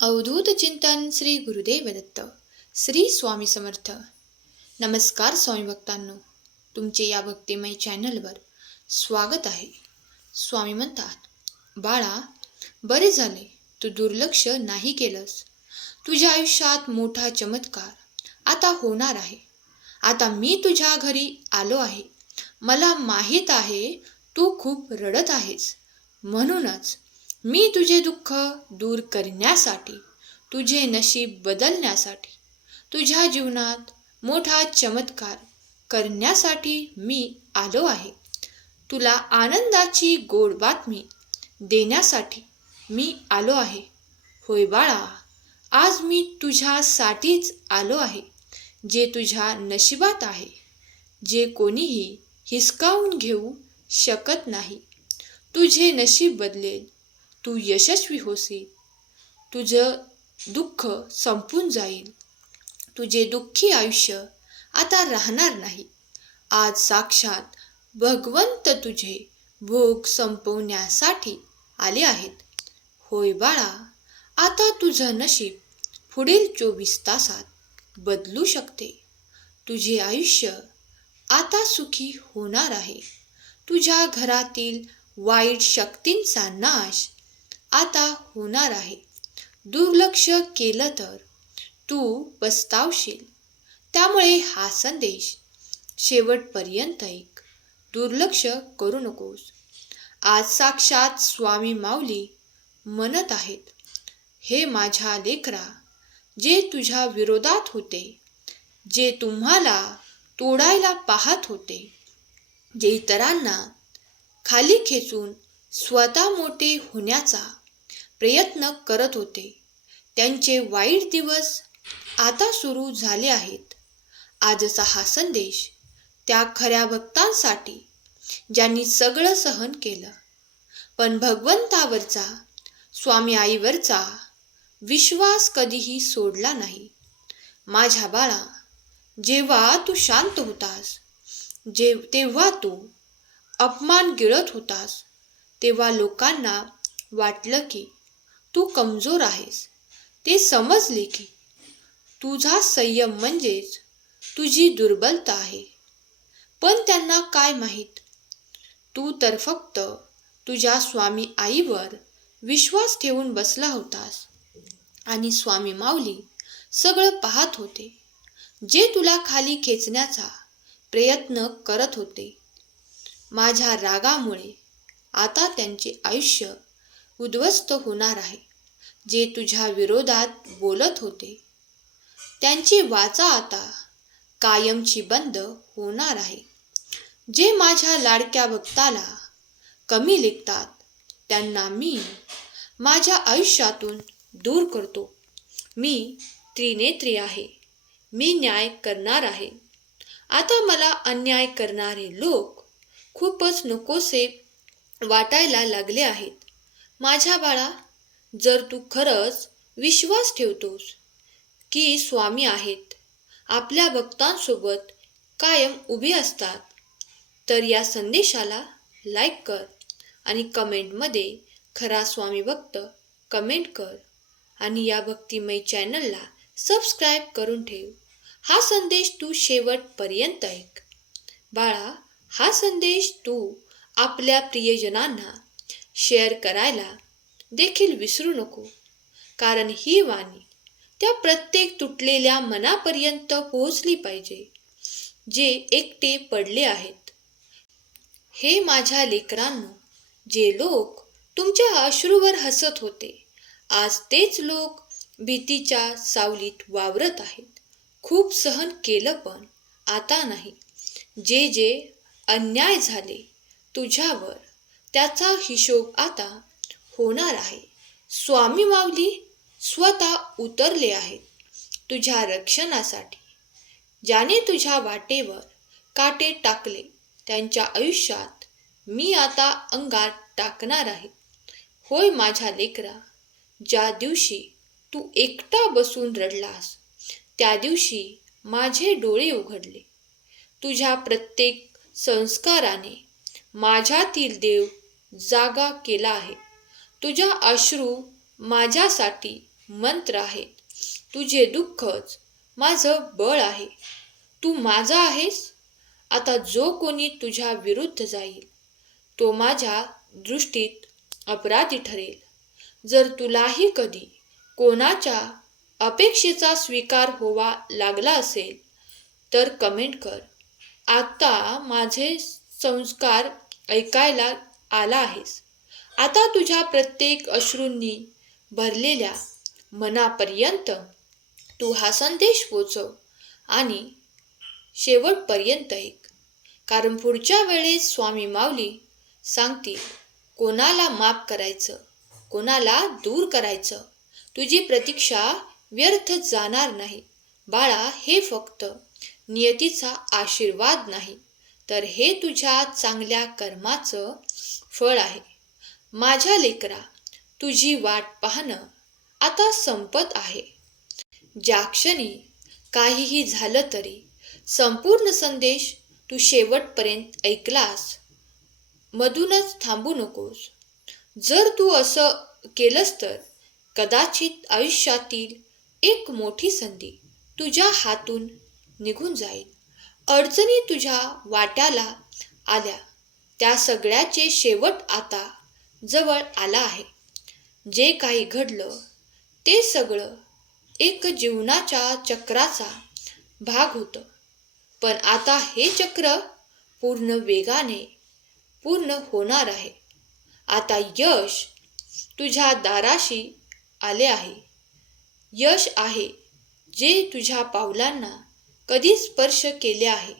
अवधूत चिंतन श्री गुरुदेव दत्त श्री स्वामी समर्थ. नमस्कार स्वामी भक्तांनो तुमचे या भक्तिमय चॅनलवर स्वागत आहे. स्वामी म्हणतात बाळा बरे झाले. तू दुर्लक्ष नाही केलंस. तुझ्या आयुष्यात मोठा चमत्कार आता होणार आहे. आता मी तुझ्या घरी आलो आहे. मला माहीत आहे तू खूप रडत आहेस. म्हणूनच मी तुझे दुःख दूर करण्यासाठी तुझे नशीब बदलण्यासाठी तुझ्या जीवनात मोठा चमत्कार करण्यासाठी मी आलो आहे. तुला आनंदाची गोड बातमी देण्यासाठी मी आलो आहे. होय बाळा आज मी तुझ्यासाठीच आलो आहे जे तुझ्या नशिबात आहे जे कोणीही हिसकावून घेऊ शकत नाही. तुझे नशीब बदलेल तू यशस्वी होशील. तुझं दुःख संपून जाईल. तुझे दुःखी आयुष्य आता राहणार नाही. आज साक्षात भगवंत तुझे भोग संपवण्यासाठी आले आहेत. होय बाळा आता तुझं नशीब पुढील चोवीस तासात बदलू शकते. तुझे आयुष्य आता सुखी होणार आहे. तुझ्या घरातील वाईट शक्तींचा नाश आता होणार आहे. दुर्लक्ष केलं तर तू पस्तावशील. त्यामुळे हा संदेश शेवटपर्यंत ऐक दुर्लक्ष करू नकोस. आज साक्षात स्वामी माऊली म्हणत आहेत हे माझ्या लेकरा जे तुझ्या विरोधात होते जे तुम्हाला तोडायला पाहत होते जे इतरांना खाली खेचून स्वतः मोठे होण्याचा प्रयत्न करत होते. त्यांचे वाईट दिवस आता सुरू झाले आहेत. आजचा हा संदेश त्या खऱ्या भक्तांसाठी ज्यांनी सगळं सहन केलं. पण भगवंतावरचा स्वामी आईवरचा विश्वास कधीही सोडला नाही. माझ्या बाळा जेव्हा तू शांत होतास जे तेव्हा तू अपमान गिळत होतास तेव्हा लोकांना वाटलं की तू कमजोर आहेस. ते समजले की तुझा संयम म्हणजेच तुझी दुर्बलता आहे. पण त्यांना काय माहीत? तू तर फक्त तुझ्या स्वामी आईवर विश्वास ठेवून बसला होतास. आणि स्वामी माऊली सगळं पाहत होते. जे तुला खाली खेचण्याचा प्रयत्न करत होते. माझ्या रागामुळे आता त्यांचे आयुष्य उद्ध्वस्त होणार आहे. जे तुझ्या विरोधात बोलत होते. त्यांची वाचा आता कायमची बंद होणार आहे. जे माझ्या लाडक्या भक्ताला कमी लेखतात त्यांना मी माझ्या आयुष्यातून दूर करतो. मी त्रिनेत्री आहे. मी न्याय करणार आहे. आता मला अन्याय करणारे लोक खूपच नकोसे वाटायला लागले आहेत. माझ्या बाळा जर तू खरंच विश्वास ठेवतोस की स्वामी आहेत आपल्या भक्तांसोबत कायम उभे असतात तर या संदेशाला लाईक कर आणि कमेंटमध्ये खरा स्वामी भक्त कमेंट कर आणि या भक्तिमय चॅनलला सबस्क्राईब करून ठेव. हा संदेश तू शेवटपर्यंत ऐक. बाळा हा संदेश तू आपल्या प्रियजनांना शेअर करायला देखील विसरू नको. कारण ही वाणी त्या प्रत्येक तुटलेल्या मनापर्यंत पोहोचली पाहिजे. जे एकटे पडले आहेत. हे माझ्या लेकरांनो जे लोक तुमच्या अश्रूवर हसत होते आज तेच लोक भीतीच्या सावलीत वावरत आहेत. खूप सहन केलं पण आता नाही. जे जे अन्याय झाले तुझ्यावर त्याचा हिशोब आता होणार आहे. स्वामी माऊली स्वतः उतरले आहेत तुझ्या रक्षणासाठी. ज्याने तुझ्या वाटेवर काटे टाकले त्यांच्या आयुष्यात मी आता अंगात टाकणार आहे. होय माझ्या लेकरा ज्या दिवशी तू एकटा बसून रडलास त्या दिवशी माझे डोळे उघडले. तुझ्या प्रत्येक संस्काराने माझ्यातील देव जागा केला आहे. तुझ्या अश्रू माझ्यासाठी मंत्र आहेत. तुझे दुःखच माझं बळ आहे. तू माझा आहेस? आता जो कोणी तुझ्या विरुद्ध जाईल तो माझ्या दृष्टीत अपराधी ठरेल. जर तुलाही कधी कोणाच्या अपेक्षेचा स्वीकार होवा लागला असेल तर कमेंट कर. आत्ता माझे संस्कार ऐकायला आला आहेस. आता तुझ्या प्रत्येक अश्रूंनी भरलेल्या मनापर्यंत तू हा संदेश पोचव आणि शेवटपर्यंत ऐक. कारण पुढच्या वेळेस स्वामी माऊली सांगतील कोणाला माफ करायचं कोणाला दूर करायचं तुझी प्रतीक्षा व्यर्थ जाणार नाही. बाळा हे फक्त नियतीचा आशीर्वाद नाही तर हे तुझ्या चांगल्या कर्माचं फळ आहे. माझ्या लेकरा तुझी वाट पाहणं आता संपत आहे. ज्या क्षणी काहीही झालं तरी संपूर्ण संदेश तू शेवटपर्यंत ऐकलास मधूनच थांबू नकोस. जर तू असं केलंस तर कदाचित आयुष्यातील एक मोठी संधी तुझ्या हातून निघून जाईल. अडचणी तुझ्या वाट्याला आल्या त्या सगळ्याचे शेवट आता जवळ आला आहे. जे काही घडलं ते सगळं एक जीवनाच्या चक्राचा भाग होतं. पण आता हे चक्र पूर्ण वेगाने पूर्ण होणार आहे. आता यश तुझ्या दाराशी आले आहे. यश आहे जे तुझ्या पावलांना कधी स्पर्श केले आहे.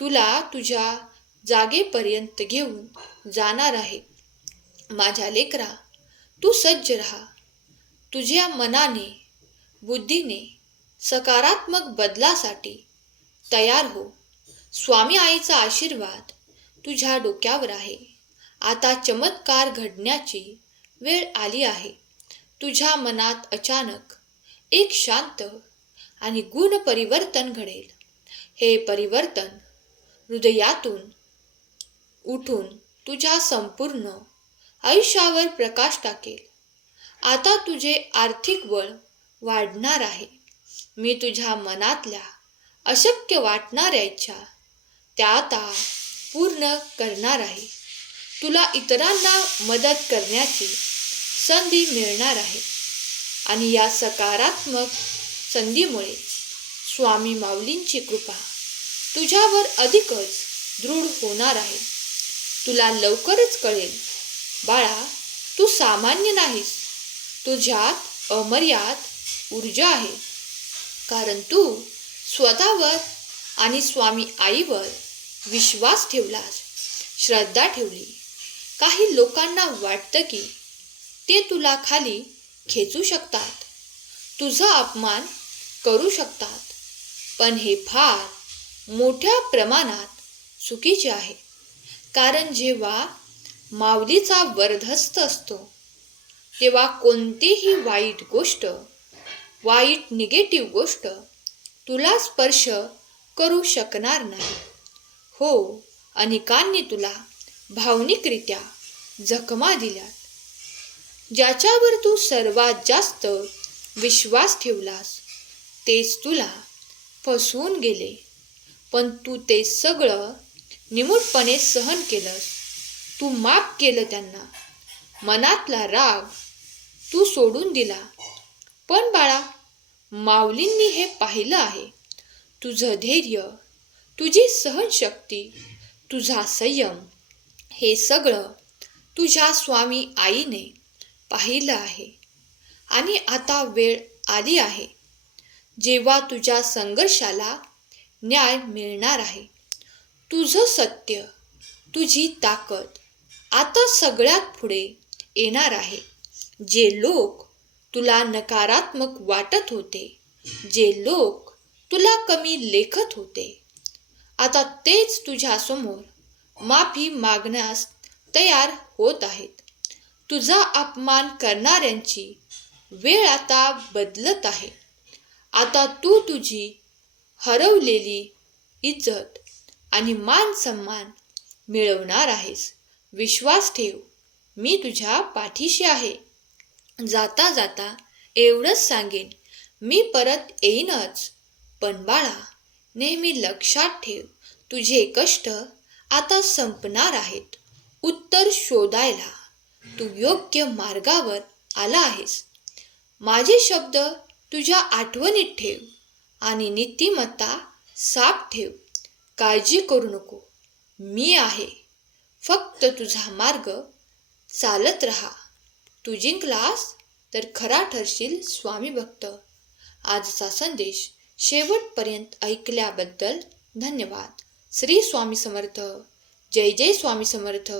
तुला तुझ्या जागेपर्यंत घेऊन जाणार आहे. माझ्या लेकरा तू सज्ज राहा. तुझ्या मनाने बुद्धीने सकारात्मक बदलासाठी तयार हो. स्वामी आईचा आशीर्वाद तुझ्या डोक्यावर आहे. आता चमत्कार घडण्याची वेळ आली आहे. तुझ्या मनात अचानक एक शांत आणि गुण परिवर्तन घडेल. हे परिवर्तन हृदयातून उठून तुझ्या संपूर्ण आयुष्यावर प्रकाश टाकेल. आता तुझे आर्थिक बळ वाढणार आहे. मी तुझ्या मनातल्या अशक्य वाटणाऱ्या इच्छा त्या आता पूर्ण करणार आहे. तुला इतरांना मदत करण्याची संधी मिळणार आहे. आणि या सकारात्मक संधीमुळे स्वामी माऊलींची कृपा तुझ्यावर अधिकच दृढ होणार आहे. तुला लवकरच कळेल. बाळा तू सामान्य नाहीस. तुझ्यात अमर्याद ऊर्जा आहे. कारण तू स्वतःवर आणि स्वामी आईवर विश्वास ठेवलास श्रद्धा ठेवली. काही लोकांना वाटतं की ते तुला खाली खेचू शकतात. तुझा अपमान करू शकतात. पण हे फार मोठ्या प्रमाणात चुकीचे आहे. कारण जेव्हा माऊलीचा वरधस्त असतो तेव्हा कोणतीही वाईट गोष्ट वाईट निगेटिव्ह गोष्ट तुला स्पर्श करू शकणार नाही. हो अनेकांनी तुला भावनिकरित्या जखमा दिल्यात. ज्याच्यावर तू सर्वात जास्त विश्वास ठेवलास तेच तुला फसवून गेले. पण तू ते सगळं निमूटपणे सहन केलंस. तू माफ केलं त्यांना. मनातला राग तू सोडून दिला. पण बाळा माऊलींनी हे पाहिलं आहे. तुझं धैर्य तुझी सहनशक्ती तुझा संयम हे सगळं तुझ्या स्वामी आईने पाहिलं आहे. आणि आता वेळ आली आहे. जेव्हा तुझ्या संघर्षाला न्याय मिळणार आहे. तुझं सत्य तुझी ताकद आता सगळ्यात पुढे येणार आहे. जे लोक तुला नकारात्मक वाटत होते जे लोक तुला कमी लेखत होते आता तेच तुझ्यासमोर माफी मागण्यास तयार होत आहेत. तुझा अपमान करणाऱ्यांची वेळ आता बदलत आहे. आता तू तुझी हरवलेली इज्जत आणि मान सन्मान मिळवणार आहेस. विश्वास ठेव मी तुझ्या पाठीशी आहे. जाता जाता एवढंच सांगेन मी परत येईनच. पण बाळा नेहमी लक्षात ठेव तुझे कष्ट आता संपणार आहेत. उत्तर शोधायला तू योग्य मार्गावर आला आहेस. माझे शब्द तुझ्या आठवणीत ठेव आणि नीतिमत्ता साफ ठेव. काळजी करू नको. मी आहे. फक्त तुझा मार्ग चालत राहा. तू जिंकलास तर खरा ठरशील स्वामी भक्त. आजचा संदेश शेवटपर्यंत ऐकल्याबद्दल धन्यवाद. श्री स्वामी समर्थ. जय जय स्वामी समर्थ.